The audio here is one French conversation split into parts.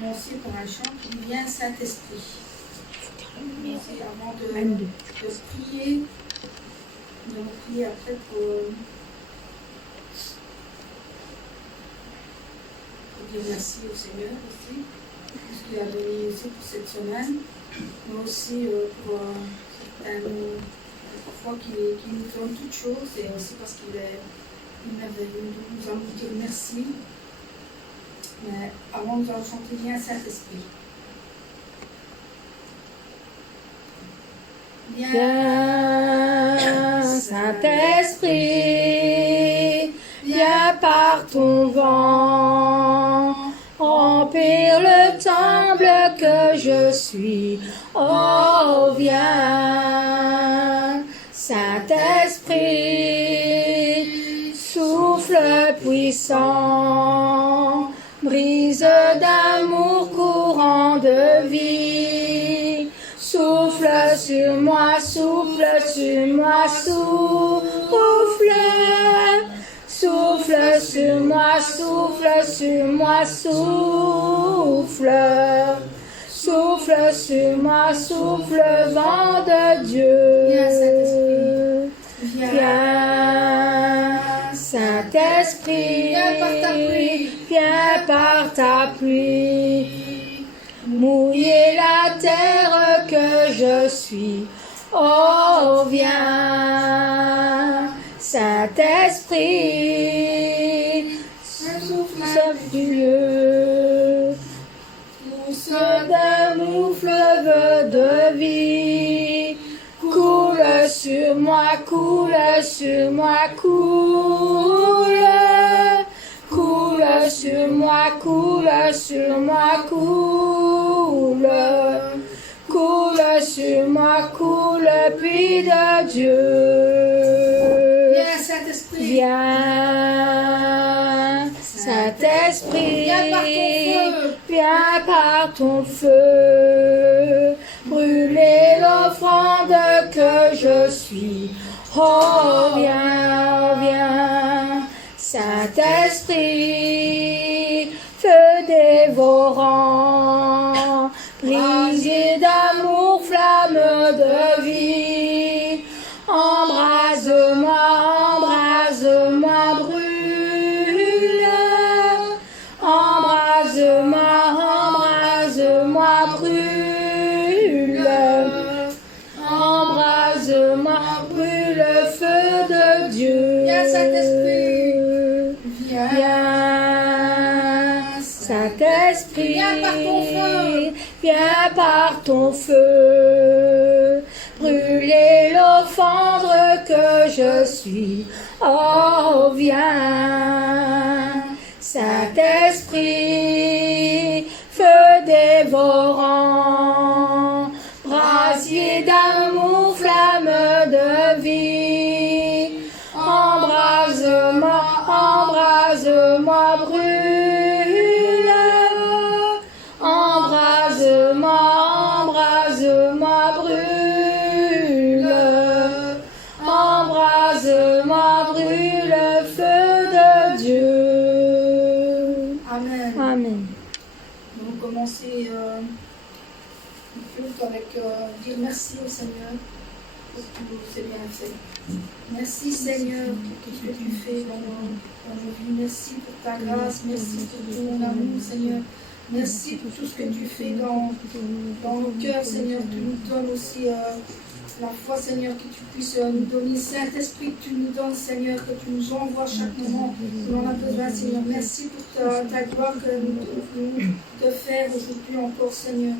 commencer par un chant qui dit Viens Saint-Esprit. Avant de prier, nous allons prier après pour dire merci au Seigneur aussi, pour ce qu'il a donné aussi pour cette semaine, mais aussi pour parfois qu'il nous donne toutes choses, et aussi parce qu'il est merveilleux. Nous allons vous dire merci. Mais avant, nous allons chanter Viens Saint-Esprit. Viens Saint-Esprit, viens par ton vent, remplir le temple que je suis. Oh, viens Saint-Esprit, souffle puissant, brise d'amour, courant de vie. Souffle sur moi, souffle sur moi, souffle. Souffle sur moi, souffle sur moi, souffle. Souffle sur moi, souffle, vent de Dieu. Viens, Saint-Esprit, viens par ta pluie, mouiller la terre que je suis. Oh, viens, Saint-Esprit, souffle du lieu, pousse d'amour, fleuve de vie, coule sur moi, coule sur moi, coule. Coule sur moi, coule sur moi, coule. Coule sur moi, coule, pluie de Dieu. Viens Saint-Esprit. Viens Saint-Esprit. Viens par ton feu. Viens par ton feu. Brûler l'offrande que je suis. Oh, viens, viens. Saint-Esprit, feu dévorant, brasier d'amour, flamme de vie, embrase-moi, embrase-moi, brûle, embrase-moi, embrase-moi, brûle, embrase-moi, brûle, feu de Dieu. Viens Saint-Esprit. Viens, Saint-Esprit, viens par ton feu, viens par ton feu, brûler l'offrande que je suis. Oh, viens, Saint-Esprit, feu dévorant, brasier d'amour, flamme de vie, embrase-moi, embrase-moi, brûle, embrase-moi, embrase-moi, brûle, embrase-moi, brûle, feu de Dieu. Amen. Amen. Nous allons commencer le culte avec dire merci au Seigneur pour tout c'est bien fait. Merci Seigneur pour tout ce que tu fais dans nos vies. Merci pour ta grâce. Merci pour ton amour Seigneur. Merci pour tout ce que tu fais dans nos cœurs Seigneur. Tu nous donnes aussi la foi Seigneur, que tu puisses nous donner Saint-Esprit, que tu nous donnes Seigneur, que tu nous envoies chaque moment où l'on a besoin Seigneur. Merci pour ta gloire que nous devons te faire aujourd'hui encore Seigneur.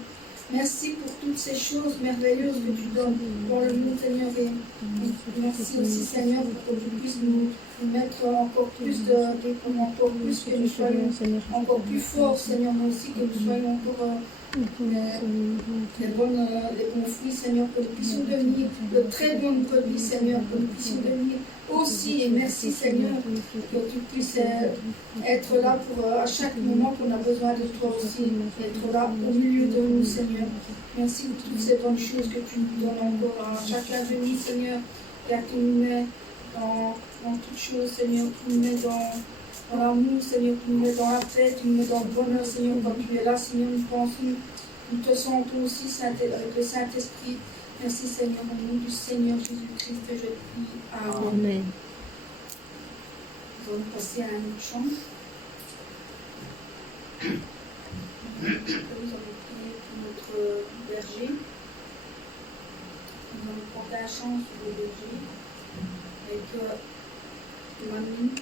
Merci pour toutes ces choses merveilleuses que tu donnes dans le monde, Seigneur. Et merci aussi, Seigneur, pour que tu puisses nous mettre encore plus encore plus que nous soyons encore plus forts, Seigneur, mais aussi que nous soyons encore les bons fruits, Seigneur, que nous puissions devenir de très bonnes brebis, Seigneur, que nous puissions devenir aussi, et merci, Seigneur, que tu puisses être là pour à chaque moment qu'on a besoin de toi aussi, être là au milieu de nous, Seigneur. Merci pour toutes ces bonnes choses que tu nous donnes encore à chacun de nous, Seigneur, car tu nous mets dans toutes choses, Seigneur, tu nous mets dans l'amour, Seigneur, tu nous mets dans la paix, tu nous mets dans le bonheur, Seigneur, quand tu es là, Seigneur, nous pensons, nous te sentons aussi avec le Saint-Esprit. Merci, Seigneur, au nom du Seigneur Jésus-Christ, que je prie. Amen. Nous allons passer à un autre chant. Nous allons prier pour notre berger. Nous allons prendre un chant sur le berger avec Mamie.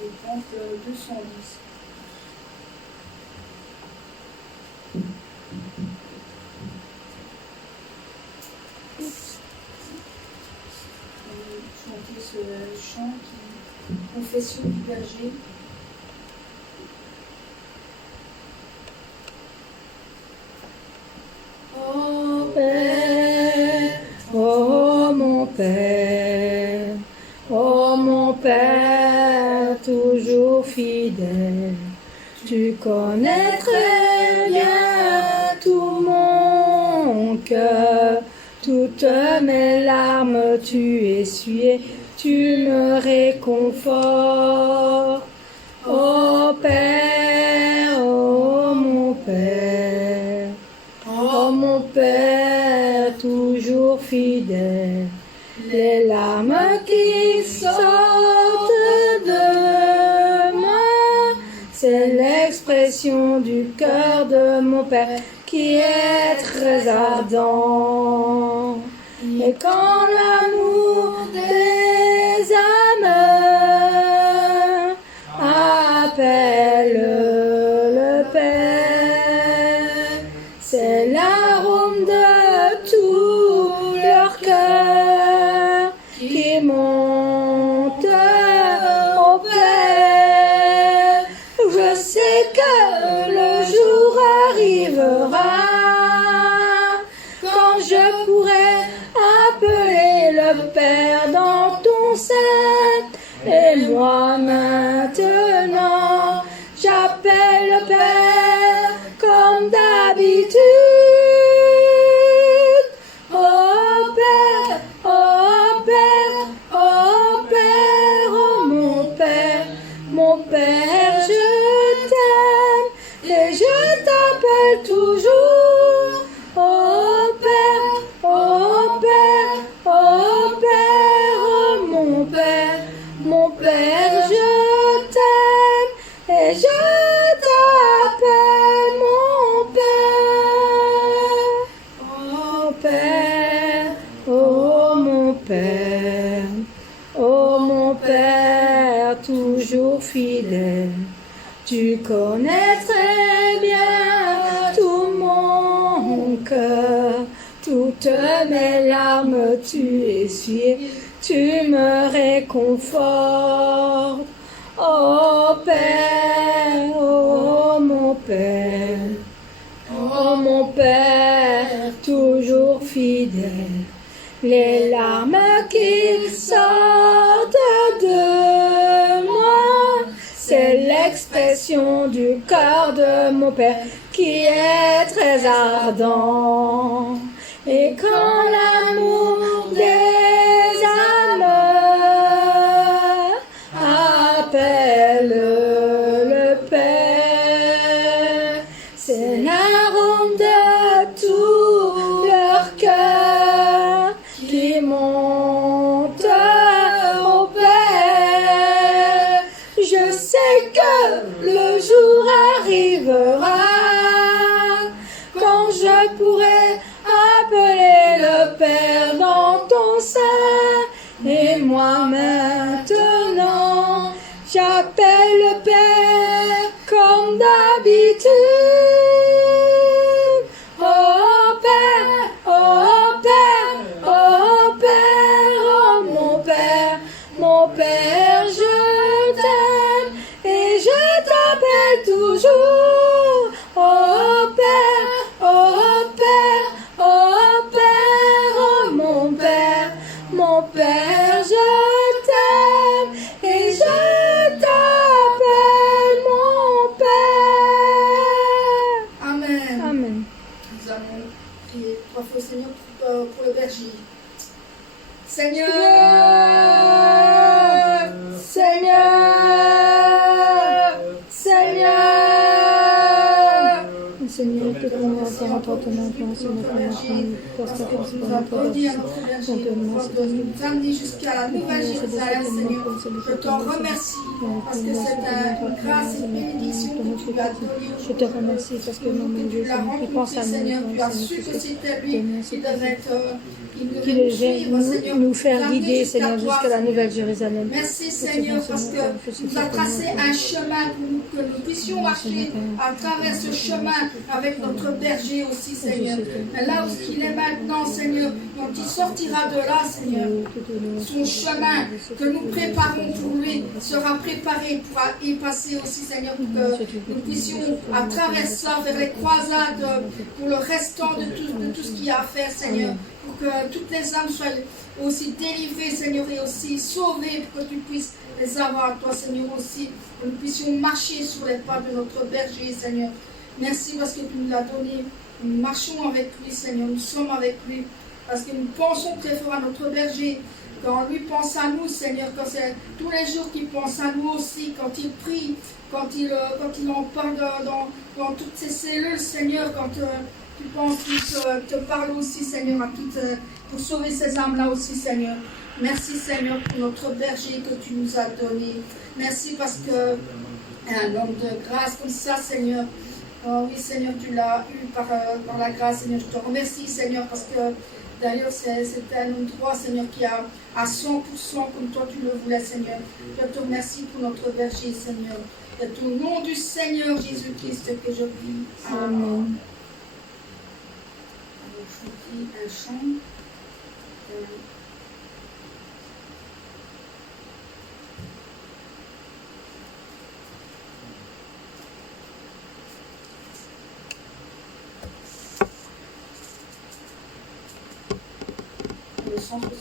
Le compte 210. Chanter ce chant qui confession du berger. Oh Père, oh mon Père, oh mon Père, toujours fidèle, tu connais très bien tout mon cœur, toutes mes larmes tu essuyais, tu me réconfortes. Oh Père, oh mon Père, oh mon Père, toujours fidèle, les larmes qui sortent de moi, c'est l'expression du cœur de mon Père qui est très ardent. Et quand l'amour des âmes appelle le Père, c'est l'arôme de tout leur cœur qui monte au Père. Je sais que le jour arrivera quand je pourrai appeler le Père dans ton sein. Et moi maintenant, j'appelle le Père comme d'habitude. Oh Père, oh Père, oh Père, oh mon Père, je t'aime et je t'appelle toujours. Oh Père, oh Père, oh Père, oh mon Père, je t'aime et je t'appelle mon Père. Oh Père, oh mon Père, oh mon Père, toujours fidèle, tu connais très bien tout mon cœur, toutes mes larmes tu essuyais, tu me réconfortes. Oh Père, oh mon Père, oh mon Père, toujours fidèle, les larmes qui sortent de moi, c'est l'expression du cœur de mon Père qui est très ardent. Et quand l'amour des âmes appelle le Père, c'est l'arôme de tout leur cœur qui monte au Père. Je sais que le jour arrivera quand je pourrai appeler le Père dans ton sein. Et moi maintenant, j'appelle le Père comme d'habitude. Oh Père, oh Père, oh Père, oh mon Père, je t'aime et je t'appelle toujours. Oh Seigneur, toute mon Merci affaire entre encore ton main, aujourd'hui Seigneur, pour notre berger, parce que tu nous Seigneur, as donné à notre berger le pouvoir de nous amener jusqu'à la nouvelle Jérusalem, Seigneur. Je t'en remercie parce que c'est une grâce et une bénédiction que tu lui as donnée Je te remercie parce que mon que Dieu, tu l'as tu penses rencontré, à Seigneur. nous, Tu as su que c'était lui qui devait nous suivre, Seigneur, nous faire amener guider, jusqu'à Seigneur, toi, jusqu'à la Seigneur. nouvelle Jérusalem. Merci Seigneur parce que tu nous as tracé un chemin pour nous, que nous puissions marcher à travers ce chemin avec notre berger aussi, Seigneur. Et là où il est maintenant, Seigneur, donc il sortira de là, Seigneur. Son chemin que nous préparons pour lui sera préparé pour y passer aussi, Seigneur, pour que nous puissions à travers ça faire les croisades pour le restant de tout ce qu'il y a à faire, Seigneur. Pour que toutes les âmes soient aussi délivrées, Seigneur, et aussi sauvées, pour que tu puisses les avoir, toi, Seigneur, aussi, que nous puissions marcher sur les pas de notre berger, Seigneur. Merci parce que tu nous l'as donné. Nous marchons avec lui, Seigneur, nous sommes avec lui, parce que nous pensons très fort à notre berger. Quand lui pense à nous, Seigneur, quand c'est tous les jours qu'il pense à nous aussi, quand il prie, quand il en parle dans toutes ses cellules, Seigneur, quand tu penses qu'il te parle aussi, Seigneur, pour sauver ces âmes-là aussi, Seigneur. Merci, Seigneur, pour notre berger que tu nous as donné. Merci parce que un homme de grâce comme ça, Seigneur. Oh oui, Seigneur, tu l'as eu par la grâce, Seigneur. Je te remercie, Seigneur, parce que d'ailleurs, c'est un homme droit, Seigneur, qui a à 100% comme toi tu le voulais, Seigneur. Je te remercie pour notre berger, Seigneur. C'est au nom du Seigneur Jésus-Christ que je prie. Amen. Je vous dis un chant. Le 164.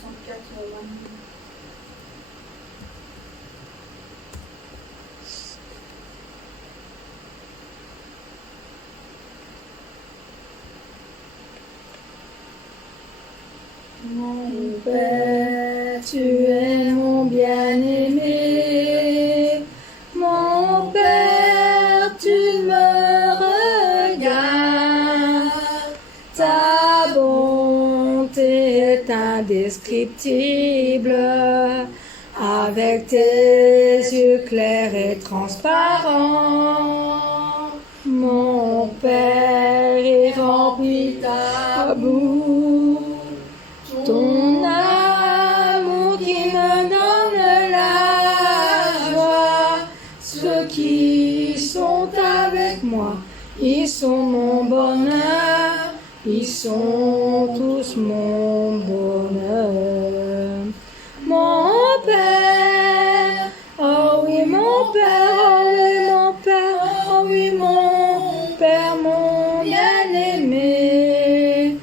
Mon Père, tu es mon bien-aimé. Mon Père, tu me regardes. Ta bonté est indescriptible. Avec tes yeux clairs et transparents. Mon Père est rempli d'amour. Ton amour qui me donne la joie. Ceux qui sont avec moi, ils sont mon bonheur. Ils sont tous mon bonheur. Mon Père, oh oui mon Père, oh oui mon Père, oh oui mon Père, mon bien-aimé.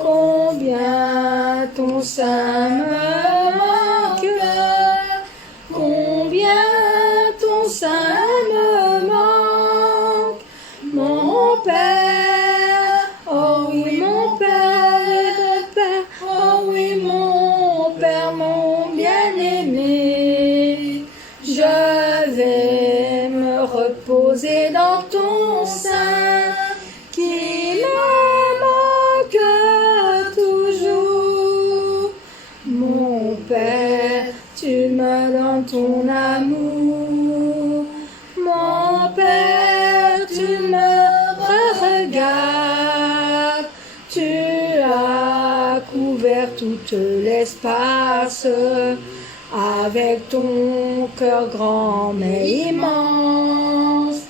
Combien ton sein me manque, combien ton sein me manque, mon Père, oh oui mon Père, oh oui mon Père, mon bien-aimé. Je vais me reposer dans ton sein qui me manque toujours. Mon Père, tu me donnes ton amour. Mon Père, tu me regardes. Tu as couvert tout l'espace avec ton cœur grand mais immense.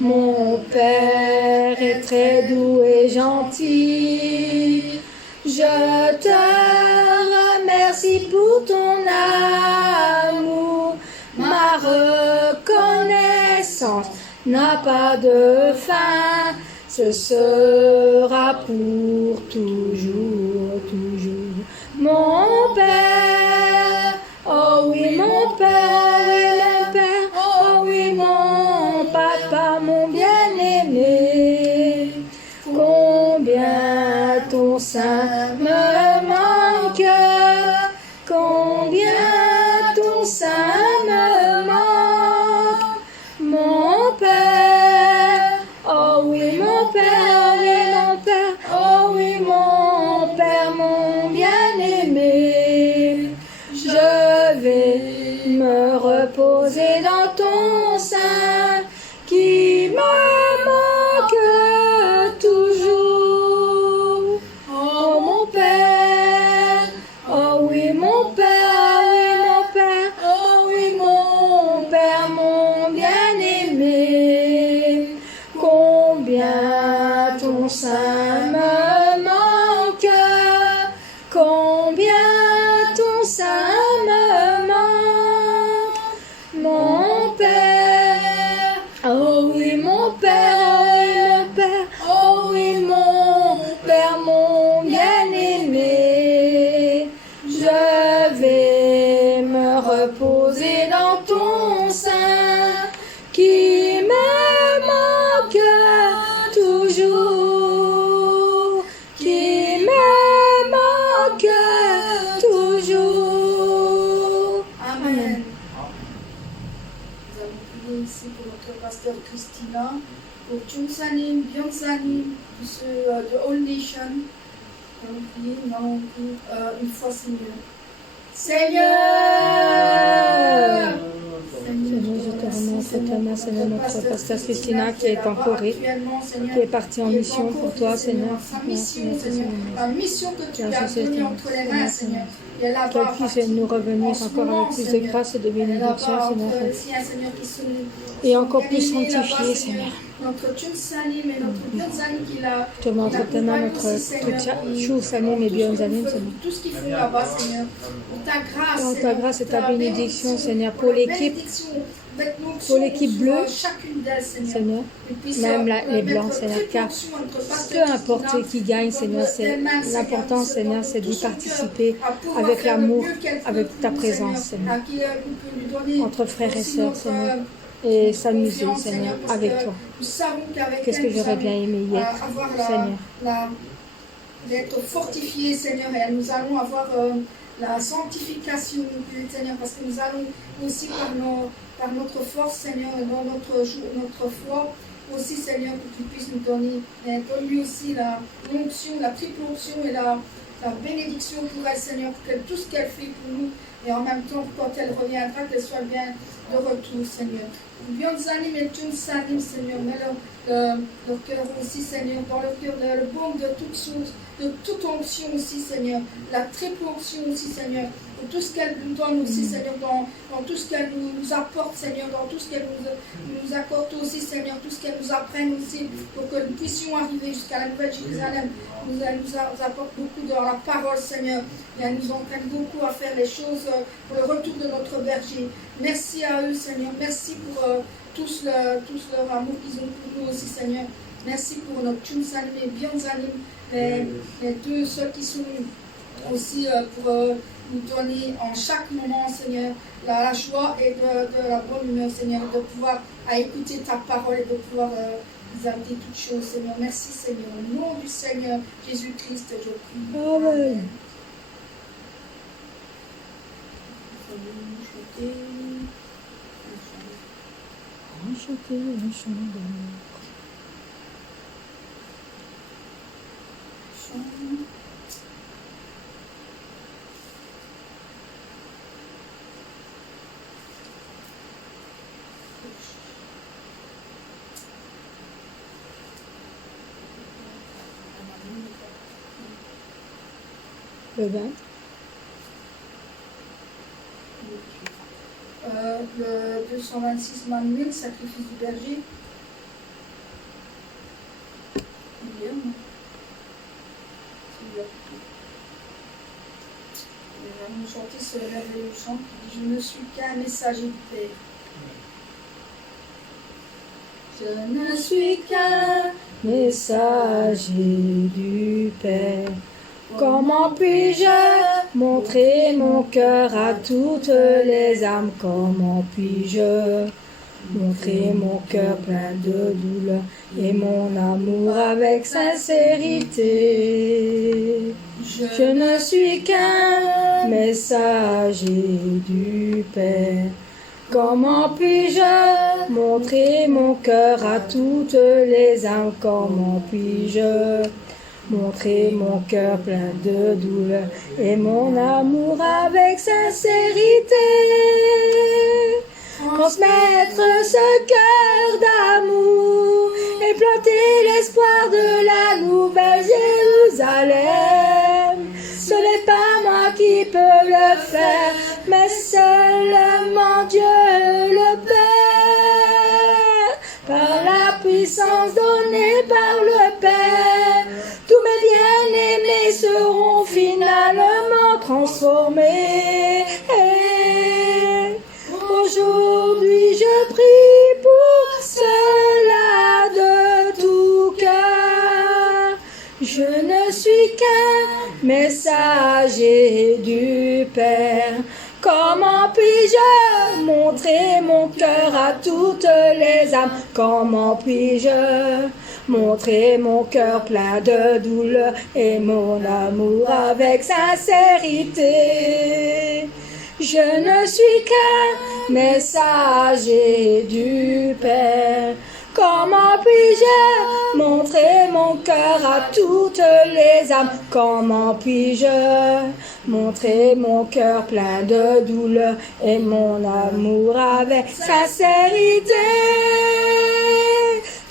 Mon Père est très doux et gentil. Je te remercie pour ton amour. Ma reconnaissance n'a pas de fin. Ce sera pour toujours, toujours. Mon Père, oh oui mon Père, oh oui mon Papa, mon bien-aimé. Combien ton sein me manque, combien ton sein me manque, mon Père, oh oui mon Père. Combien ton sein me manque, combien ton sein me manque, mon Père, oh oui mon Père, oh oui mon Père, mon bien-aimé, je vais me reposer dans ton sein, qui me manque toujours, qui me manque toujours. Amen. Nous allons prier ici pour notre pasteur Christina, pour Chunsanim, Bionsanim, de All Nation. Nous allons prier, nous allons prier une fois Seigneur. Seigneur! Seigneur, je te remercie tellement, Seigneur, notre pasteur Christina qui est en Corée, qui est partie en mission pour toi, Seigneur. Merci, Seigneur. La mission que tu lui as donnée entre les mains, Seigneur. Qu'elle puisse nous revenir encore avec plus de grâce et de bénédiction, Seigneur. Et encore plus sanctifié, Seigneur. Notre Chunsanim et notre Bionsanim qu'il a. Je te montre tellement notre Chunsanim et Bionsanim, Seigneur. Tout ce qu'ils font là-bas, Seigneur. Pour ta grâce, pour ta grâce et ta bénédiction, Seigneur, pour l'équipe bleue, Seigneur, même les blancs, Seigneur, car peu importe qui gagne, Seigneur, c'est l'important, Seigneur, c'est d'y participer avec l'amour, avec ta présence, Seigneur, entre frères et sœurs, Seigneur, et s'amuser, Seigneur, avec toi. Qu'est-ce que j'aurais bien aimé y être, Seigneur. D'être fortifiés, Seigneur, et nous allons avoir la sanctification, Seigneur, parce que nous allons aussi par notre force, Seigneur, et dans notre foi, aussi, Seigneur, que tu puisses nous donner, donne-lui aussi l'onction, la triple onction et la bénédiction pour elle, Seigneur, pour que tout ce qu'elle fait pour nous, et en même temps, quand elle reviendra, qu'elle soit bien de retour, Seigneur. Bionsanim et Chunsanim, Seigneur, mets leur cœur aussi, Seigneur, dans le cœur, le baume de toutes choses, de toute onction aussi, Seigneur, la triple onction aussi, Seigneur, pour tout ce qu'elle nous donne aussi, Seigneur, dans tout ce qu'elle nous apporte, Seigneur, dans tout ce qu'elle nous accorde aussi, Seigneur, tout ce qu'elle nous apprenne aussi, pour que nous puissions arriver jusqu'à la Nouvelle Jérusalem. Elle nous apporte beaucoup dans la parole, Seigneur, et elle nous entraîne beaucoup à faire les choses pour le retour de notre berger. Merci à eux, Seigneur, merci pour tous leur amour qu'ils ont pour nous aussi, Seigneur. Merci pour notre Chunsanim et Bionsanim, les deux, ceux qui sont aussi pour nous donner en chaque moment, Seigneur, la joie et de la bonne humeur, Seigneur, de pouvoir écouter ta parole et de pouvoir exalter toutes choses, Seigneur. Merci, Seigneur. Au nom du Seigneur Jésus-Christ, je prie. Amen. Chanter un chant d'amour. Le bain. Le 226 manuel, sacrifice du berger. Bien. Nous allons chanter ce merveilleux chant qui dit: je ne suis qu'un messager du Père. Je ne suis qu'un messager du Père. Comment puis-je montrer mon cœur à toutes les âmes? Comment puis-je montrer mon cœur plein de douleur et mon amour avec sincérité? Je ne suis qu'un messager du Père. Comment puis-je montrer mon cœur à toutes les âmes? Comment puis-je montrer mon cœur plein de douleur et mon amour avec sincérité? Transmettre ce cœur d'amour et planter l'espoir de la nouvelle Jérusalem. Ce n'est pas moi qui peux le faire, mais seulement Dieu le Père. Par la puissance donnée donné par le Père. Tous mes bien-aimés seront finalement transformés. Aujourd'hui je prie pour cela de tout cœur. Je ne suis qu'un messager du Père. Comment puis-je montrer mon cœur à toutes les âmes? Comment puis-je montrer mon cœur plein de douleur et mon amour avec sincérité? Je ne suis qu'un messager du Père. Comment puis-je montrer mon cœur à toutes les âmes? Comment puis-je montrer mon cœur plein de douleur et mon amour avec sincérité?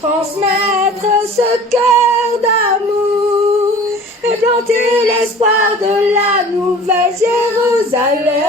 Transmettre ce cœur d'amour et planter l'espoir de la nouvelle Jérusalem.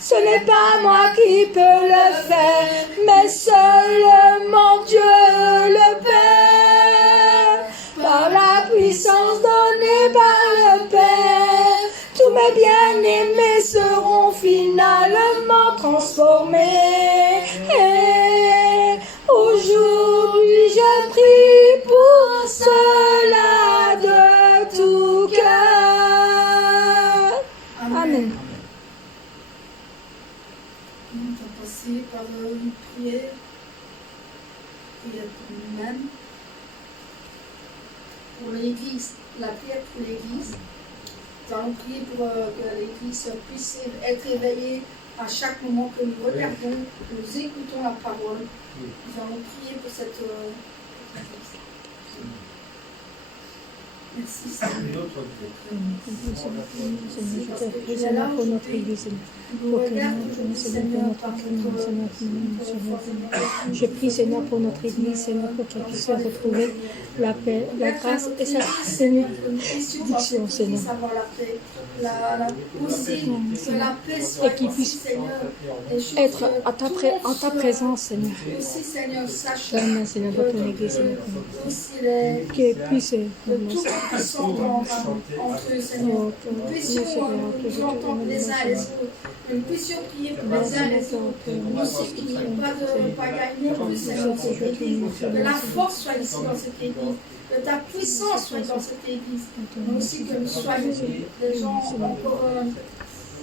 Ce n'est pas moi qui peux le faire, mais seulement Dieu le Père. Par la puissance donnée par le Père, tous mes bien-aimés seront finalement transformés. Et aujourd'hui je prie pour cela de tout cœur. Amen. On va passer par une prière pour nous-mêmes, pour l'Église, la prière pour l'Église. Nous allons prier pour que l'Église puisse être éveillée à chaque moment que nous regardons, que nous écoutons la parole. Nous allons prier pour cette Église. Merci Seigneur. Seigneur, pour notre Église. Je prie, Seigneur, pour notre Église, Seigneur, pour qu'elle puisse retrouver la paix, la grâce et sa bénédiction, Seigneur. Et qu'il puisse être en ta présence, Seigneur. Amen, Seigneur, de ton Église, Seigneur. Qu'il puisse entre eux, Seigneur. Nous puissions nous entendre les uns les autres. Nous puissions prier pour les uns les autres. Nous aussi, qu'il n'y ait pas de pagaille non plus, Seigneur, dans cette Église. Que la force soit ici dans cette Église. Que ta puissance soit dans cette Église. Mais aussi que nous soyons des gens encore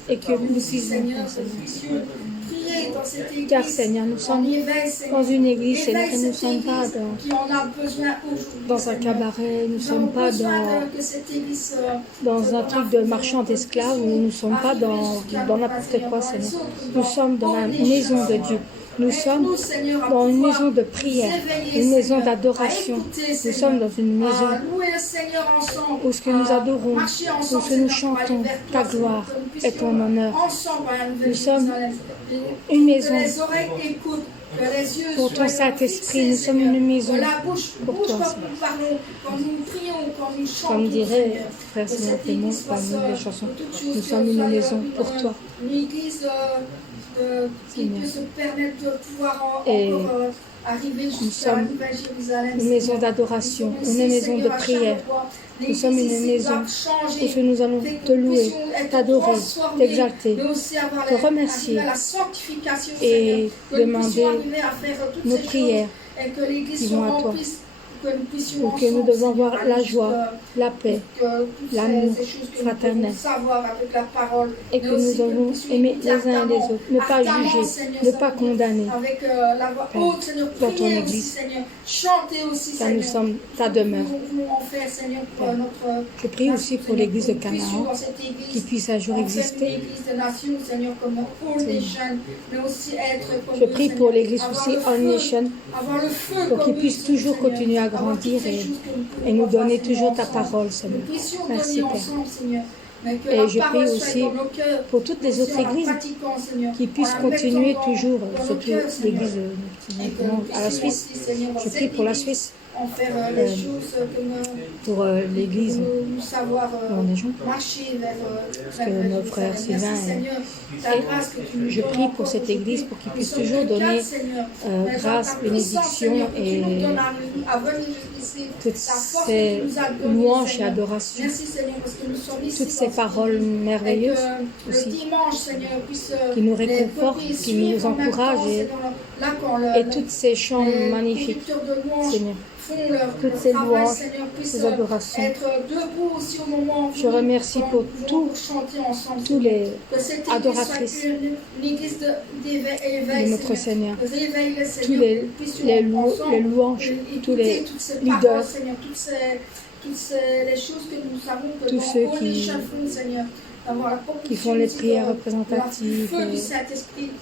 et que nous Seigneur, puissions prier dans cette Église. Car Seigneur, nous sommes dans une église, Seigneur, et nous ne sommes pas dans un cabaret, nous ne sommes pas dans un truc de marchand d'esclaves, nous ne sommes pas dans n'importe quoi, Seigneur. Nous sommes dans la maison de Dieu. Nous sommes dans une maison de prière, une maison d'adoration. Nous sommes dans une maison où ce que nous adorons, où ce que nous chantons ta gloire et ton honneur. Nous sommes une maison pour ton Saint-Esprit. Nous sommes une maison pour toi. Comme dirait Frère Seigneur Clément parmi les chansons, nous sommes une maison pour toi. Qui peut se permettre de pouvoir encore arriver jusqu'à la nouvelle Jérusalem. Une maison d'adoration, une maison de prière. Nous sommes une maison où nous allons te louer, t'adorer, t'exalter, te remercier et demander nos prières qui vont à toi. Pour que nous devons avoir la joie, la paix, l'amour fraternel, et que nous devons aimer les uns et les autres, ne pas juger, ne pas condamner. Dans ton Église, car nous sommes ta demeure. Je prie aussi pour l'Église de Canaan, qui puisse un jour exister. Je prie pour l'Église aussi All Nation, pour qu'il puisse toujours continuer à grandir et nous donner toujours ta parole, Seigneur. Merci, Père. Et je prie aussi pour toutes les autres églises qui puissent continuer toujours, surtout l'église à la Suisse. Je prie pour la Suisse en faire les choses comme pour l'Église. nous savoir marcher vers nos frères Sylvain. Merci Seigneur, ta grâce que tu nous Je prie pour cette Église pour qu'il puisse toujours donner grâce, bénédiction et toutes ces louanges et adorations. Merci Seigneur parce que nous sommes ici. Toutes ces paroles merveilleuses aussi, dimanche, Seigneur, qui nous réconfortent, qui nous encouragent et toutes ces chants magnifiques, Seigneur. Toutes ces louanges, ces adorations. Je remercie pour tous les adoratrices de notre Seigneur, tous les louanges, tous les leaders, toutes les choses que nous savons que tous ceux qui font les prières représentatives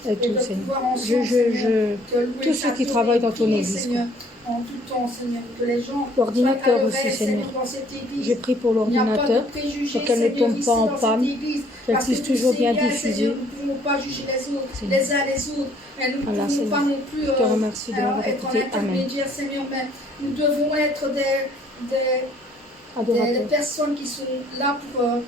et tout, Seigneur. Tous ceux qui travaillent dans ton Église. En tout temps, Seigneur, que les gens l'ordinateur aussi, Seigneur. Je prie pour l'ordinateur, pour qu'elle ne tombe pas en panne, qu'elle puisse toujours bien diffuser. Nous ne pouvons pas juger les autres, les uns les autres, mais nous ne pouvons pas non plus je te remercie de m'avoir écouté. Amen. Seigneur, mais nous devons être des personnes qui sont là pour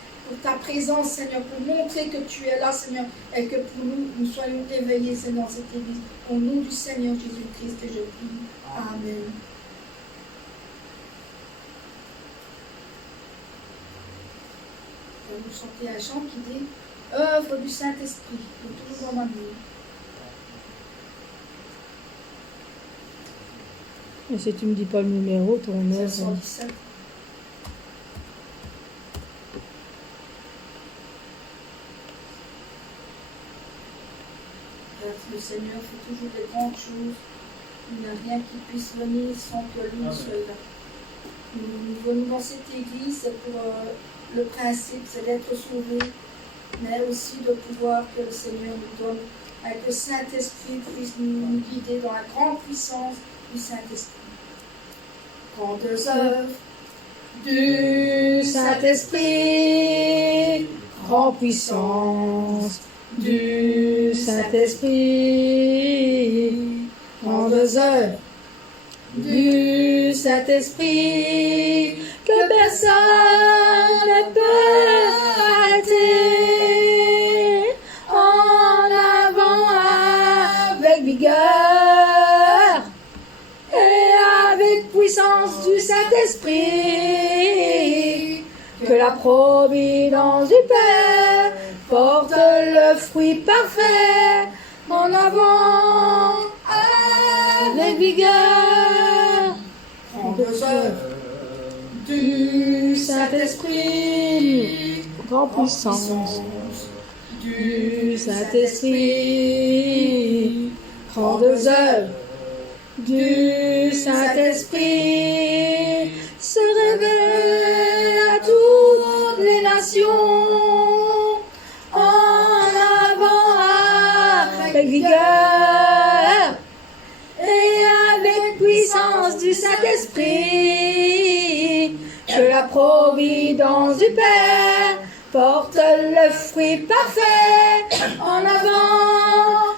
ta présence, Seigneur, pour montrer que tu es là, Seigneur, et que pour nous soyons éveillés, Seigneur, dans cette église. Au nom du Seigneur Jésus-Christ que je prie. Amen. On va nous chanter un chant qui dit œuvre du Saint-Esprit, toujours dans ma vie. Et si tu ne me dis pas le numéro, ton œuvre. 117. Le Seigneur fait toujours des grandes choses. Il n'y a rien qui puisse venir sans que lui soit là. Nous venons dans cette église, c'est pour le principe, c'est d'être sauvé, mais aussi de pouvoir que le Seigneur nous donne, avec le Saint-Esprit, puisse nous guider dans la grande puissance du Saint-Esprit. Grandes œuvres du Saint-Esprit, grande puissance du Saint-Esprit, grandes œuvres du Saint-Esprit, que personne ne peut arrêter, en avant avec vigueur et avec puissance du Saint-Esprit, que la providence du Père porte le fruit parfait, en avant avec vigueur, grandes œuvres du Saint-Esprit, grande puissance du Saint-Esprit, grandes œuvres du Saint-Esprit, se révèle à toutes les nations, en avant avec vigueur et avec puissance du Saint-Esprit, que la providence du Père porte le fruit parfait, en avant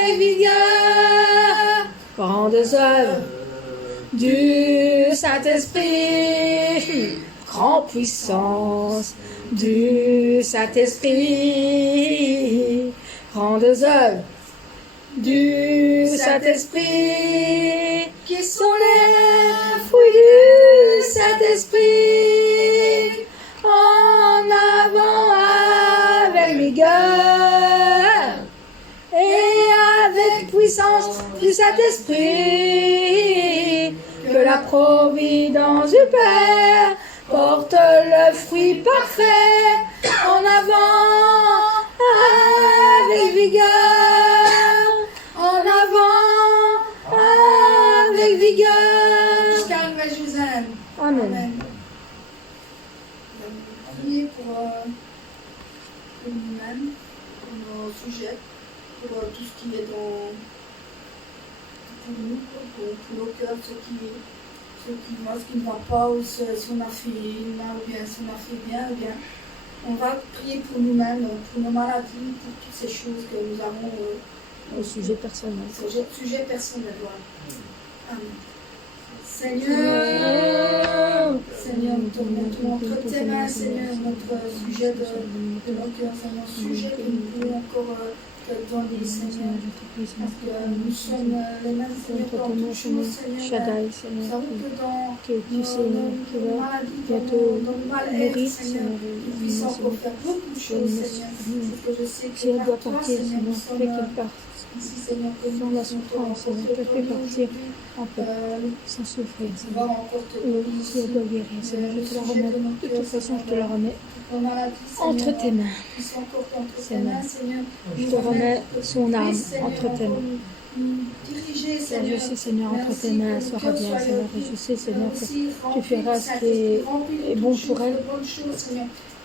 avec vigueur, grandes œuvres du Saint-Esprit, grande puissance du Saint-Esprit, grandes œuvres du Saint-Esprit, qui sont les fruits du Saint-Esprit, en avant avec vigueur et avec puissance du Saint-Esprit, que la providence du Père porte le fruit parfait, en avant avec vigueur, en avant avec vigueur. Jusqu'à Jérusalem. Amen. Amen. On va prier pour nous-mêmes, pour nos sujets, pour tout ce qui est pour nous, pour nos cœurs, ce qui ne va pas, ou si on a fait mal, ou bien si on a fait bien, ou bien on va prier pour nous-mêmes, pour nos maladies, pour toutes ces choses que nous avons au sujet personnel. Sujet personnel, voilà. Amen. Seigneur, nous te mettons entre tes mains, Seigneur, notre sujet de nos cœurs, Seigneur, sujet que nous voulons encore te donner, Seigneur, parce que nous sommes les mêmes, Seigneur, dans toutes choses, Seigneur. Nous savons que dans nos maladies, dans nos mal-être, Seigneur, nous puissions encore faire beaucoup de choses, Seigneur, parce que je sais que par toi, Seigneur, nous sommes ici, Seigneur, que nous la souffrance, Seigneur, te fait partir en paix, sans souffrir, Seigneur. Si elle doit guérir, Seigneur, je te la remets. De toute façon, je te la remets entre tes mains. Seigneur, je te remets son âme entre tes mains. Je sais, Seigneur, entre tes mains, elle sera bien, Seigneur. Et je sais, Seigneur, que tu feras ce qui est bon pour elle.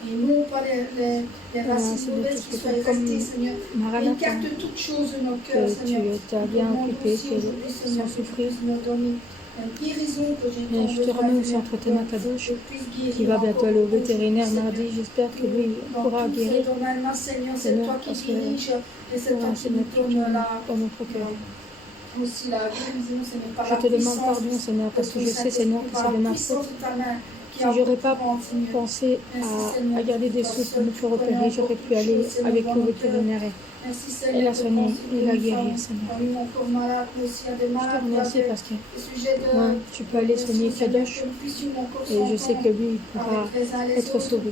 Et non pas les racines mauvaises qui soient restées, Seigneur. Écarte toutes choses de nos cœurs, Seigneur. Tu as bien occupé, sans souffrir. Mais je te remets aussi entre tes mains Kadosh, qui va bientôt aller au vétérinaire mardi. J'espère que lui pourra guérir. Seigneur, parce que Seigneur, dans notre cœur. Je te demande pardon, Seigneur, parce que je sais, Seigneur, que c'est de ma faute. Si je n'aurais pas pensé à garder des sous pour me faire opérer, j'aurais pu aller avec le vétérinaire et la soigner et la guérir, Seigneur. Je te remercie parce que moi, tu peux aller soigner Kadosh et je sais que lui pourra être sauvé.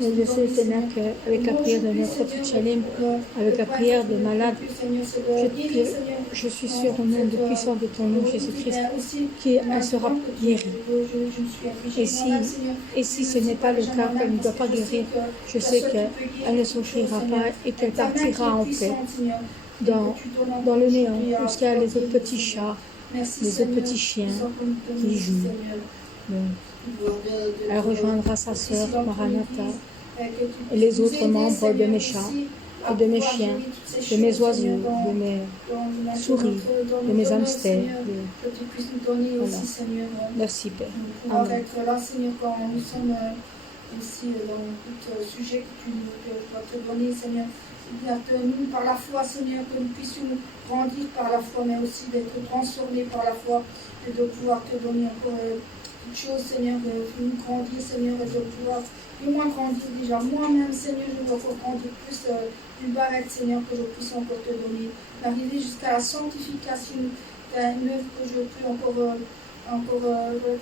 Mais je sais, Seigneur, qu'avec la prière de notre petit Shalem, avec la prière des malades, je suis sûre au nom de puissance de ton nom, Jésus-Christ, qu'elle sera guérie. Et si ce n'est pas le cas, qu'elle ne doit pas guérir, je sais qu'elle ne souffrira pas et qu'elle partira en paix dans le néant, jusqu'à les autres petits chats, les autres petits chiens qui jouent. Elle rejoindra sa sœur Maranatha et les autres membres de mes chats et de mes chiens, de mes oiseaux, de mes souris, de mes hamsters. Voilà. Merci Père. Amen. Ici, dans tout sujet que tu dois te donner, Seigneur. Nous, par la foi, Seigneur, que nous puissions grandir par la foi, mais aussi d'être transformés par la foi et de pouvoir te donner encore toutes choses, Seigneur, de nous grandir, Seigneur, et de pouvoir moi grandir déjà. Moi-même, Seigneur, je veux encore grandir plus une barrette, Seigneur, que je puisse encore te donner, d'arriver jusqu'à la sanctification d'une œuvre que je peux encore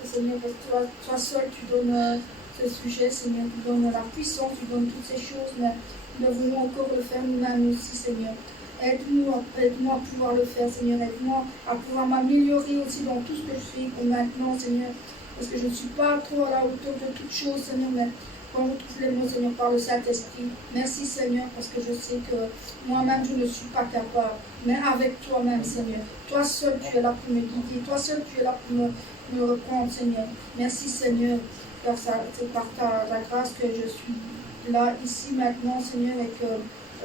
Seigneur, parce que toi seul, tu donnes ce sujet, Seigneur, tu donnes la puissance, tu donnes toutes ces choses, mais nous devons encore le faire nous-mêmes aussi, Seigneur. Aide-moi à pouvoir le faire, Seigneur. Aide-moi à pouvoir m'améliorer aussi dans tout ce que je fais maintenant, Seigneur. Parce que je ne suis pas trop à la hauteur de toutes choses, Seigneur, mais quand je trouve les mots, Seigneur, par le Saint-Esprit. Merci, Seigneur, parce que je sais que moi-même, je ne suis pas capable. Mais avec toi-même, Seigneur. Toi seul, tu es là pour me guider. Toi seul, tu es là pour me reprendre, Seigneur. Merci, Seigneur, car c'est par ta grâce que je suis là, ici, maintenant, Seigneur, et que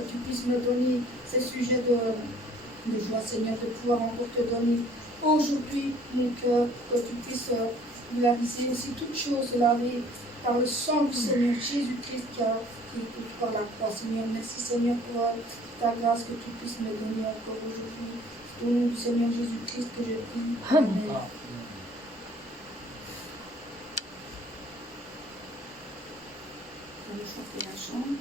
tu puisses me donner ces sujets de joie, Seigneur, de pouvoir encore te donner aujourd'hui mon cœur, que tu puisses laver aussi toutes choses lavées par le sang du Seigneur Jésus-Christ qui est par la croix, Seigneur. Merci, Seigneur, pour ta grâce que tu puisses me donner encore aujourd'hui. Au nom du Seigneur Jésus-Christ que je prie. Amen. On va chauffer la chambre.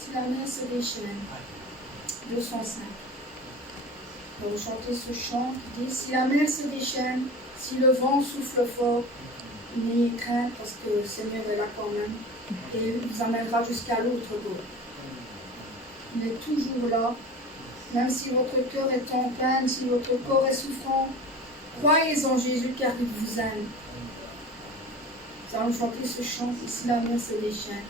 Si la mer se déchaîne, 205. On va chanter ce chant qui dit: si la mer se déchaîne, si le vent souffle fort, n'ayez crainte parce que le Seigneur est là quand même et il vous amènera jusqu'à l'autre bord. Il est toujours là, même si votre cœur est en peine, si votre corps est souffrant. Croyez en Jésus car il vous aime. Nous allons chanter ce chant si la mer se déchaîne.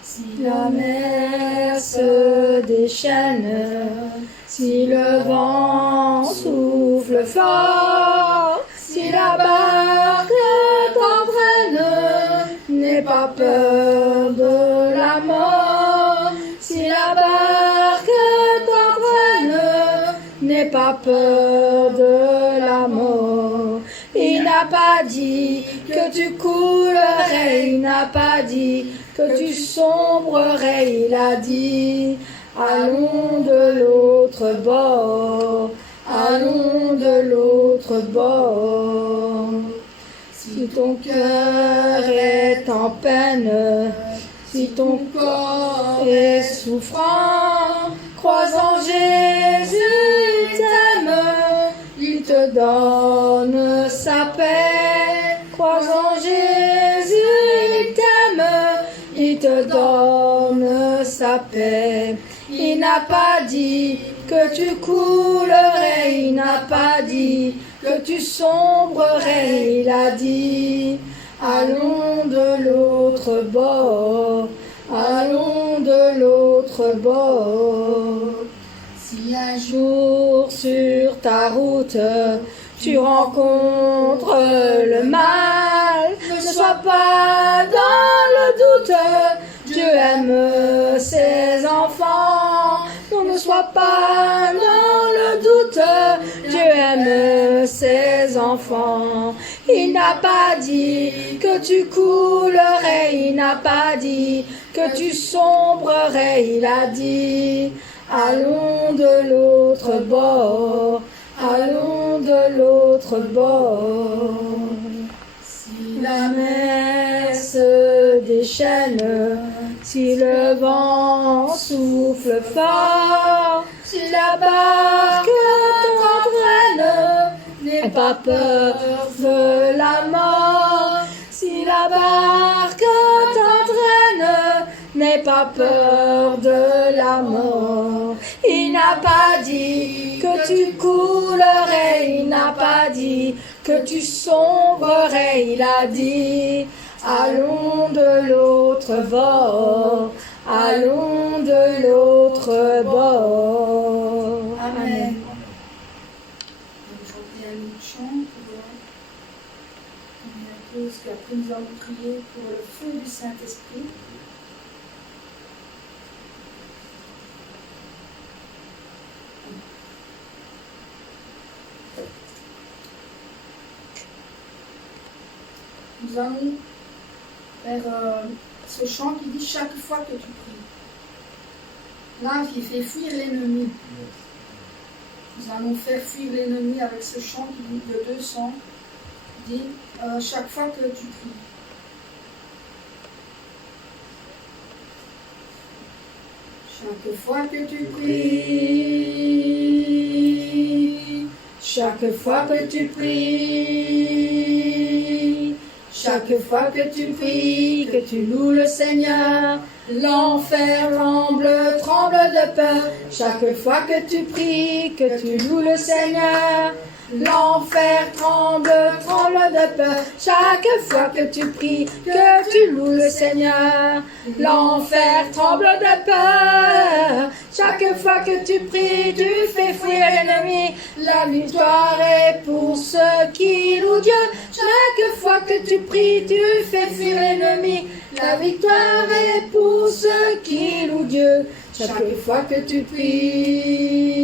Si la mer se déchaîne, si le vent souffle fort, si la barque t'entraîne, n'aie pas peur de la mort. Si la barque t'entraîne, n'aie pas peur de la mort. Il n'a pas dit que tu coulerais, il n'a pas dit que tu sombrerais, il a dit allons de l'eau l'autre bord. Si ton cœur est en peine, si ton corps est souffrant, crois en Jésus, il t'aime, il te donne sa paix. Crois en Jésus, il t'aime, il te donne sa paix. Il n'a pas dit que tu coulerais, il n'a pas dit que tu sombrerais, il a dit allons de l'autre bord, allons de l'autre bord. Si un jour sur ta route tu rencontres le mal, ne sois pas dans le doute, Dieu aime ses enfants. Non, ne sois pas dans le doute, Dieu aime ses enfants. Il n'a pas dit que tu coulerais, il n'a pas dit que tu sombrerais, il a dit allons de l'autre bord, allons de l'autre bord. Si la mer se déchaîne, si le vent souffle fort, si la barque t'entraîne, n'aie pas peur de la mort. Si la barque t'entraîne, n'aie pas peur de la mort. Il n'a pas dit que tu coulerais, il n'a pas dit que tu sombrerais, il a dit allons de l'autre bord, allons de l'autre bord. Amen. On va chanter un autre chant parce qu'après nous allons prier pour le feu du Saint-Esprit. Nous allons faire ce chant qui dit chaque fois que tu pries. Là, qui fait fuir l'ennemi. Nous allons faire fuir l'ennemi avec ce chant qui dit de 200. Dit chaque fois que tu pries. Chaque fois que tu pries, chaque fois que tu pries, chaque fois que tu pries, que tu loues le Seigneur, l'enfer tremble de peur. Chaque fois que tu pries, que tu loues le Seigneur, l'enfer tremble de peur. Chaque fois que tu pries, que tu loues le Seigneur, l'enfer tremble de peur. Chaque fois que tu pries, tu fais fuir l'ennemi. La victoire est pour ceux qui louent Dieu. Chaque fois que tu pries, tu fais fuir l'ennemi. La victoire est pour ceux qui louent Dieu. Chaque fois que tu pries,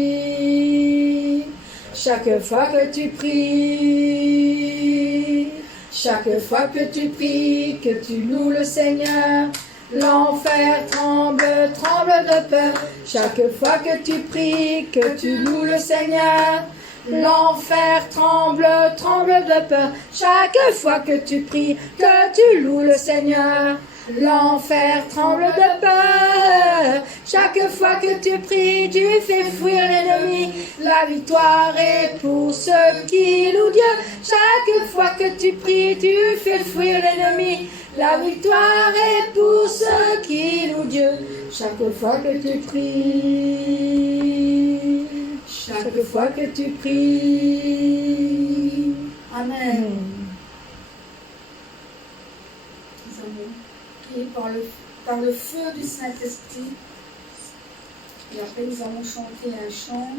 chaque fois que tu pries, chaque fois que tu pries, que tu loues le Seigneur, l'enfer tremble de peur. Chaque fois que tu pries, que tu loues le Seigneur, l'enfer tremble de peur. Chaque fois que tu pries, que tu loues le Seigneur, l'enfer tremble de peur. Chaque fois que tu pries, tu fais fuir l'ennemi. La victoire est pour ceux qui louent Dieu. Chaque fois que tu pries, tu fais fuir l'ennemi. La victoire est pour ceux qui louent Dieu. Chaque fois que tu pries, chaque fois que tu pries. Amen. Nous allons prier par le feu du Saint-Esprit. Et après, nous allons chanter un chant.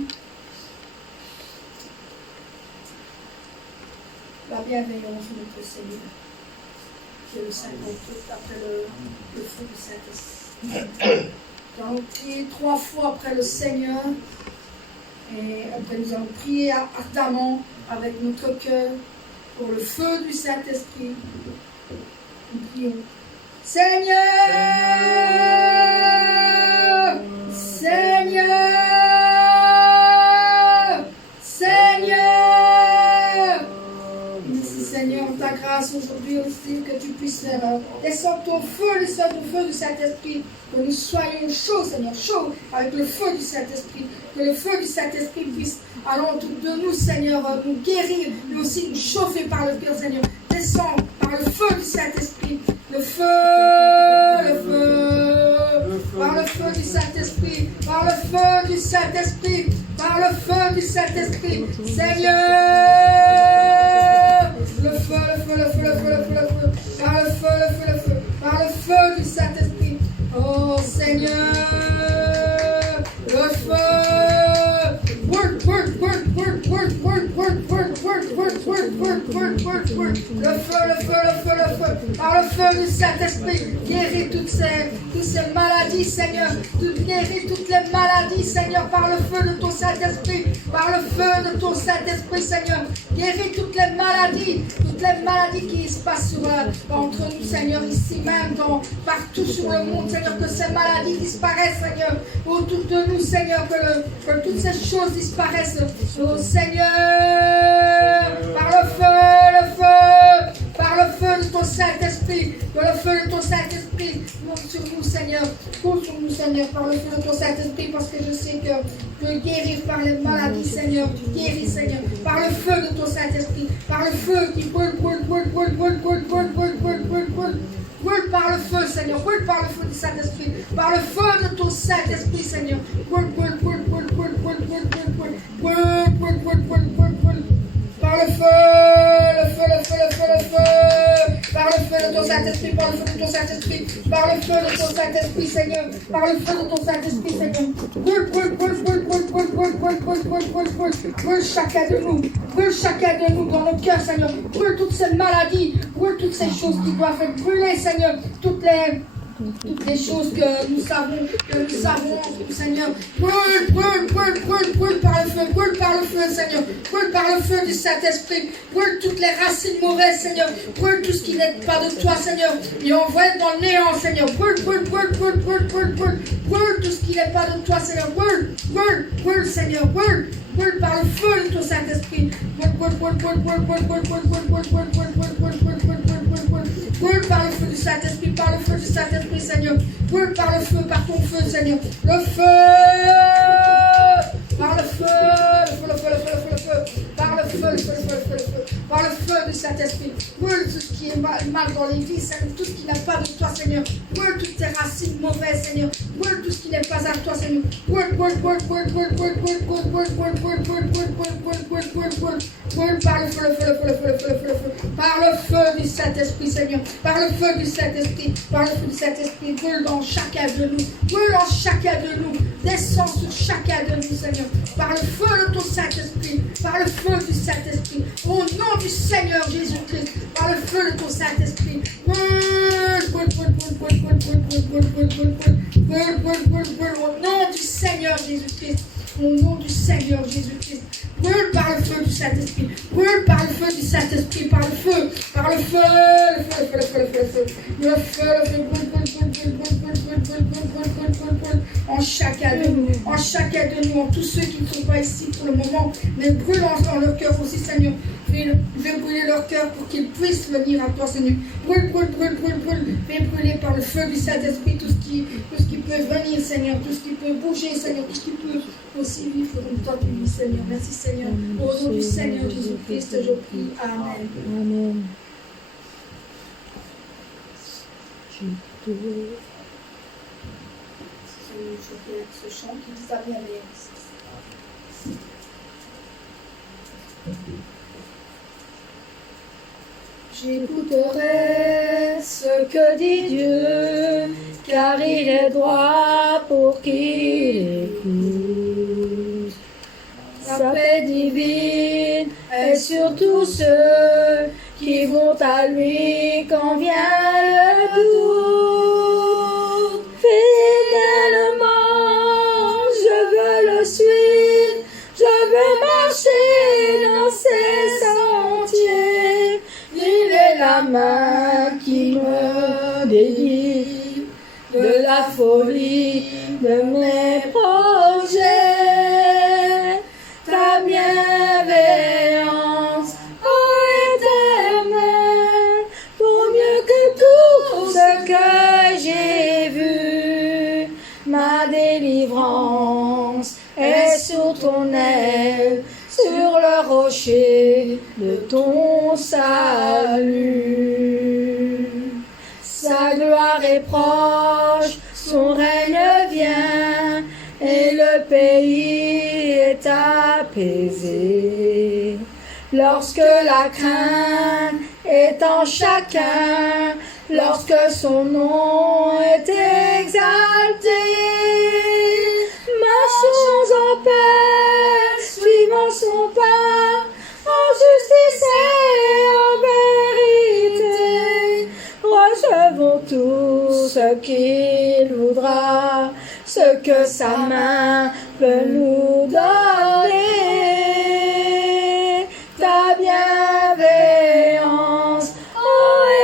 La bienveillance de notre Seigneur. Qui est le 58 après le feu du Saint-Esprit. Nous allons prier 3 fois après le Seigneur. Et après, nous allons prier ardemment avec notre cœur pour le feu du Saint-Esprit. Nous prions. Seigneur, Seigneur, Seigneur, grâce aujourd'hui aussi que tu puisses faire descendre ton feu du Saint-Esprit, que nous soyons chauds, Seigneur, chauds avec le feu du Saint-Esprit, que le feu du Saint-Esprit puisse aller autour de nous, Seigneur, nous guérir, mais aussi nous chauffer par le cœur, Seigneur. Descends par le feu du Saint-Esprit, le feu, par le feu du Saint-Esprit, par le feu du Saint-Esprit, par le feu du Saint-Esprit, Seigneur, le feu, par le feu du Saint-Esprit, oh Seigneur, le feu, work, le feu, par le feu du Saint-Esprit, guéris toutes ces maladies, Seigneur, guéris toutes les maladies, Seigneur, par le feu de ton Saint-Esprit, par le feu de ton Saint-Esprit, Seigneur, guéris toutes les maladies qui se passent entre nous, Seigneur, ici même, partout sur le monde, Seigneur, que ces maladies disparaissent, Seigneur, autour de nous, Seigneur, que toutes ces choses disparaissent, oh Seigneur, par le feu de ton Saint-Esprit, que le feu de ton Saint-Esprit monte sur nous, Seigneur, par le feu de ton Saint-Esprit, parce que je sais que tu guéris par les maladies, Seigneur, tu guéris, Seigneur, par le feu de ton Saint-Esprit, par le feu qui brûle par le feu, Seigneur, brûle par le feu du Saint-Esprit, par le feu de ton Saint-Esprit, Seigneur, brûle, par le feu, par le feu de ton Saint-Esprit, par le feu de ton Saint-Esprit, par le feu de ton Saint-Esprit, Seigneur, par le feu de ton Saint-Esprit, Seigneur, brûle chacun de nous dans nos cœurs, Seigneur, brûle toutes ces maladies, brûle toutes ces choses qui doivent être brûlées, Seigneur, toutes les choses que nous savons, Seigneur, brûle par le feu, Seigneur, brûle par le feu du Saint-Esprit, brûle toutes les racines mauvaises, Seigneur, brûle tout ce qui n'est pas de toi, Seigneur, et envoie dans le néant, Seigneur, brûle tout ce qui n'est pas de toi, Seigneur, brûle, Seigneur, brûle par le feu de ton Saint-Esprit, brûle par le feu du Saint-Esprit, par le feu du Saint-Esprit, Seigneur, brûle par le feu, par ton feu, Seigneur, le feu, par le feu, par le feu du Saint-Esprit, brûle tout ce qui est mal dans les vies, Seigneur, tout ce qui n'est pas de toi, Seigneur, brûle toutes tes racines mauvaises, Seigneur, brûle tout ce qui n'est pas à toi, Seigneur, brûle par le feu, par le feu du Saint-Esprit, Seigneur, par le feu du Saint-Esprit, brûle dans chacun de nous, descends sur chacun de nous, Seigneur, par le feu de ton Saint-Esprit, par le feu du Saint-Esprit, au nom du Seigneur Jésus-Christ, par le feu de ton Saint-Esprit, au nom du Seigneur Jésus-Christ, au nom du Seigneur Jésus-Christ, brûle par le feu du Saint-Esprit, brûle par le feu du Saint-Esprit, par le feu, en chacun de nous, en tous ceux qui ne sont pas ici pour le moment, mais brûle dans leur cœur aussi, Seigneur. Fais brûler leur cœur pour qu'ils puissent venir à toi, Seigneur. Brûle. Fais brûler par le feu du Saint-Esprit tout ce qui peut venir, Seigneur, tout ce qui peut bouger, Seigneur, tout ce qui peut aussi vivre dans toi, Seigneur. Merci, Seigneur. Au nom du Seigneur Jésus-Christ, je prie. Amen. Amen. Ce chant qui nous a bien aimé. J'écouterai ce que dit Dieu, car il est droit pour qu'il écoute. Sa paix divine est sur tous ceux qui vont à lui quand vient le doute. Fidèlement, je veux le suivre, je veux marcher dans ses sentiers. Il est la main qui me délivre de la folie de mes projets. Ta bienveillance, ô Éternel, sous ton aile, sur le rocher de ton salut. Sa gloire est proche, son règne vient, et le pays est apaisé. Lorsque la crainte est en chacun, lorsque son nom est exalté, marchons en paix, suivons son pas, en justice et en vérité. Recevons tout ce qu'il voudra, ce que sa main peut nous donner. Ta bienveillance, ô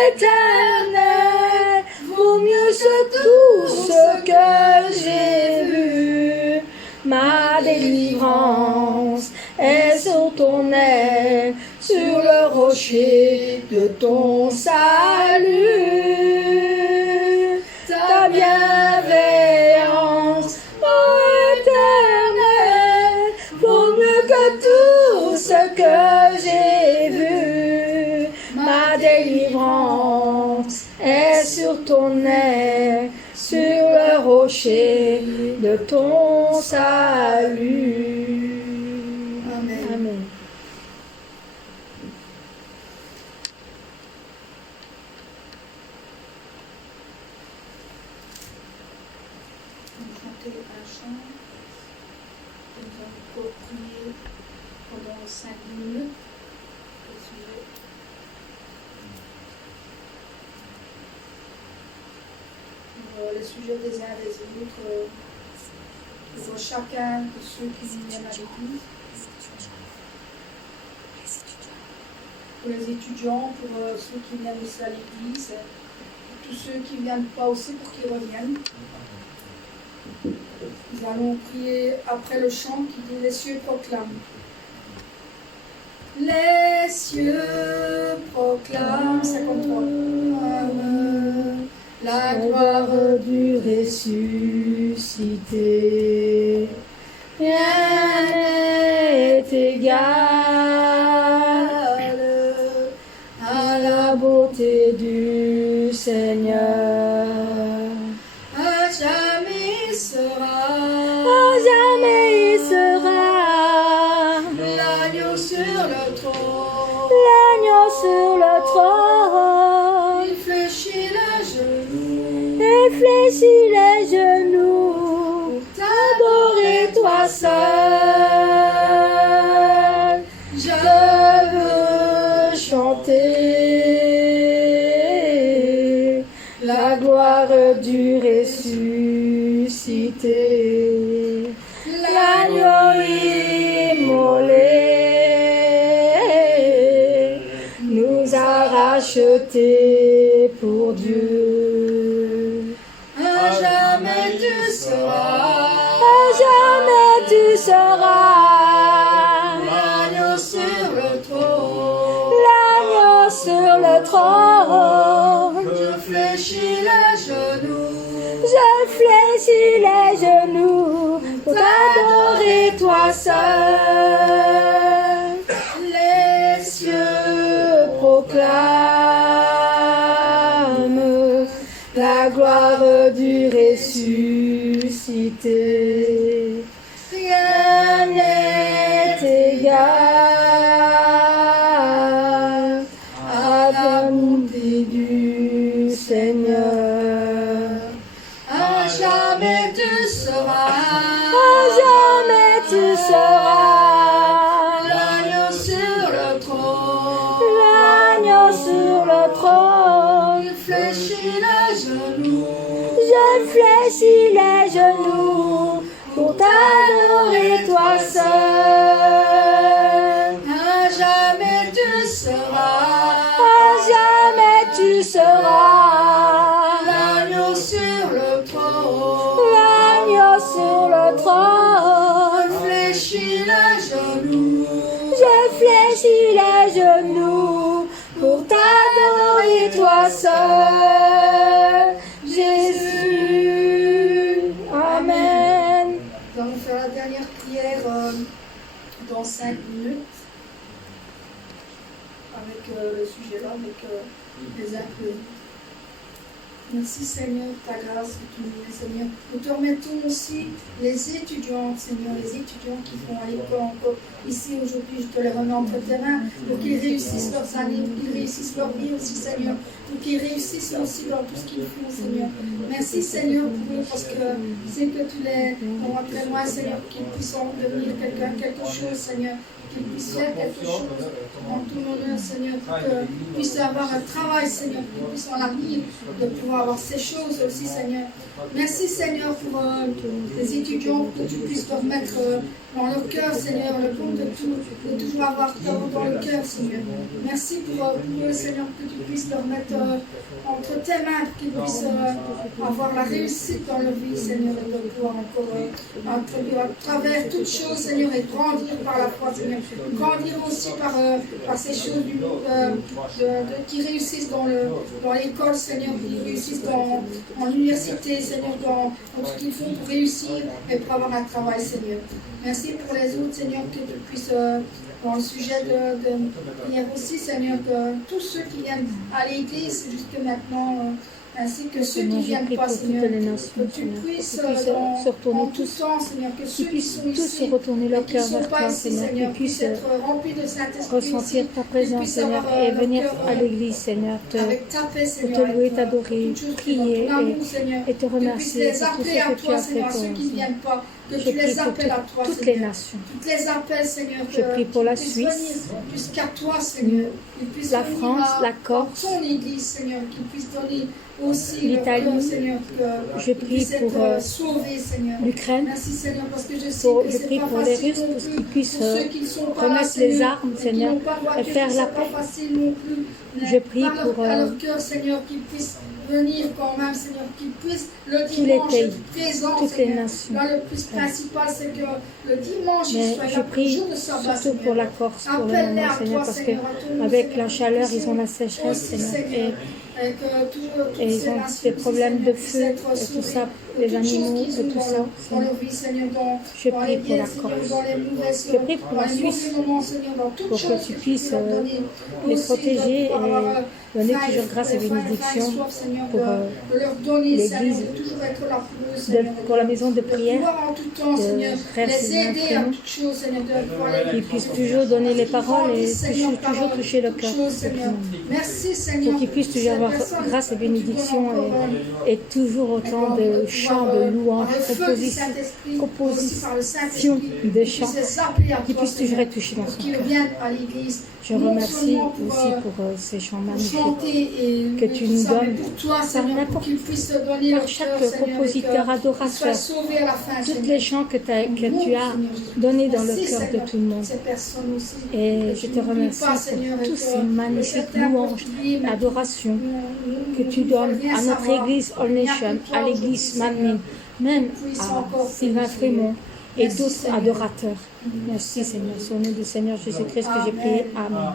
Éternel, vaut mieux que tout ce que j'ai vu. Ma délivrance est sur ton aile, sur le rocher de ton salut. Ta bienveillance, ô Éternel, vaut mieux que tout ce que j'ai vu. Ma délivrance est sur ton aile, sur le rocher de ton salut. Amen. Amen. On va chanter un chant. Nous allons encore prier pendant 5 minutes. Les sujets des uns des autres, pour chacun de ceux qui viennent à l'église, pour les étudiants, pour ceux qui viennent aussi à l'église, pour tous ceux qui ne viennent pas aussi pour qu'ils reviennent. Nous allons prier après le chant qui dit « Les cieux proclament ». Les cieux proclament, 53. La gloire du ressuscité, rien n'est égal à la beauté du Seigneur. À jamais il sera, l'agneau sur le trône, sur le trône. il fléchit les genoux, Fléchis les genoux, t'adorer toi seul. Je veux chanter la gloire du ressuscité, l'agneau immolé nous a rachetés pour Dieu. à jamais tu seras, l'agneau sur le trône, je fléchis les genoux, pour t'adorer toi seul. les cieux Proclame la gloire du ressuscité. Rien n'est égal à la bonté du Seigneur. à jamais tu seras, l'agneau sur le trône, il fléchit les genoux, Je fléchis les genoux pour t'adorer toi seul. à jamais tu seras, l'agneau sur le trône, fléchis les genoux, Je fléchis les genoux pour t'adorer toi seul. Jésus, Amen. Nous allons faire la dernière prière dans 5 minutes avec le sujet-là, avec les impôts. Merci Seigneur, ta grâce que tu nous mets, Seigneur. Nous te remettons aussi les étudiants, Seigneur, les étudiants qui vont à l'école encore ici aujourd'hui. Je te les remets entre tes mains pour qu'ils réussissent leurs années, pour qu'ils réussissent leur vie aussi, Seigneur. Pour qu'ils réussissent aussi dans tout ce qu'ils font, Seigneur. Merci Seigneur pour eux parce que c'est que tu les rends très loin, Seigneur, qu'ils puissent en devenir quelque chose, Seigneur. Qu'ils puissent faire quelque chose en ton honneur, Seigneur, pour qu'ils puissent avoir un travail, Seigneur, qu'ils puissent en l'avenir de pouvoir avoir ces choses aussi, Seigneur. Merci, Seigneur, pour les étudiants, que tu puisses leur mettre dans leur cœur, Seigneur, le bon de tout, de toujours avoir dans le cœur, Seigneur. Merci pour eux, Seigneur, que tu puisses leur mettre entre tes mains, pour qu'ils puissent avoir la réussite dans leur vie, Seigneur, et de pouvoir encore à travers toutes choses, Seigneur, et grandir par la foi, Seigneur. Grandir aussi par ces choses du monde, qui réussissent dans l'école, Seigneur, qui réussissent en l'université, Seigneur, dans tout ce qu'ils font pour réussir et pour avoir un travail, Seigneur. Merci pour les autres, Seigneur, que tu puisses, dans le sujet de prière aussi, Seigneur, que tous ceux qui viennent à l'église jusque maintenant, ainsi que ceux qui ne viennent pas, Seigneur, que tu puisses en tout temps, Seigneur, que ceux qui sont ici, retourner leur cœur vers toi, Seigneur, qu'ils puissent être remplis de Saint-Esprit, ressentir ta présence, Seigneur, et venir à l'église, Seigneur, pour te louer, t'adorer, prier et te remercier pour tout ce que tu as fait pour nous. Que tu les appelles à toi, toutes les nations. Toutes les appels, Seigneur. Je prie pour la Suisse, jusqu'à toi, Seigneur. La France, la Corse, ton Église, Seigneur, qu'ils puissent donner aussi l'Italie. Seigneur, je prie pour l'Ukraine. Merci, Seigneur, parce que je sais que je prie pour les Russes, pour qu'ils puissent remettre les armes, Seigneur, et faire la paix. Je prie pour leur cœur, Seigneur, qu'ils puissent venir quand même, Seigneur, qu'ils puissent le dimanche être présents, toutes les nations. Là, le plus principal, c'est que le dimanche, il soit je prie jour de sabbat, surtout pour la Corse, pour le moment, Seigneur, parce qu'avec la chaleur, ils ont la sécheresse, Seigneur, et ils ont des problèmes de feu, et tout ça, les animaux, et tout ça. Je prie pour la Corse. Je prie pour la Suisse, pour que tu puisses les protéger et donner toujours grâce et bénédiction pour l'Église, pour la maison de prière, de frères et sœurs, qu'ils puissent toujours donner les paroles et toujours toucher le cœur. Pour qu'ils puissent toujours avoir grâce et bénédiction et toujours autant de chants, de louanges, compositions de chants, qu'ils puissent toujours être touchés dans son cœur. Je remercie aussi pour ces chants magnifiques que tu nous donnes par chaque compositeur, adorateur, toutes les chants que tu as donnés dans le cœur de tout le monde. Et je te remercie pour tous ces magnifiques louanges, adorations que tu donnes à notre église All Nation, à l'église Magnin, même à Sylvain Frémont et d'autres adorateurs. Merci Seigneur, c'est au nom du Seigneur Jésus-Christ que j'ai prié. Amen.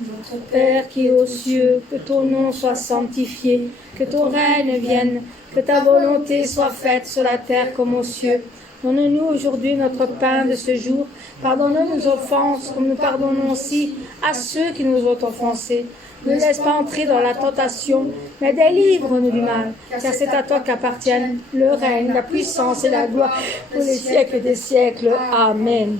Notre Père qui es aux cieux, que ton nom soit sanctifié, que ton règne vienne, que ta volonté soit faite sur la terre comme aux cieux. Donne-nous aujourd'hui notre pain de ce jour. Pardonne-nous nos offenses, comme nous pardonnons aussi à ceux qui nous ont offensés. Ne laisse pas entrer dans la tentation, mais délivre-nous du mal. Car c'est à toi qu'appartiennent le règne, la puissance et la gloire pour les siècles des siècles. Amen.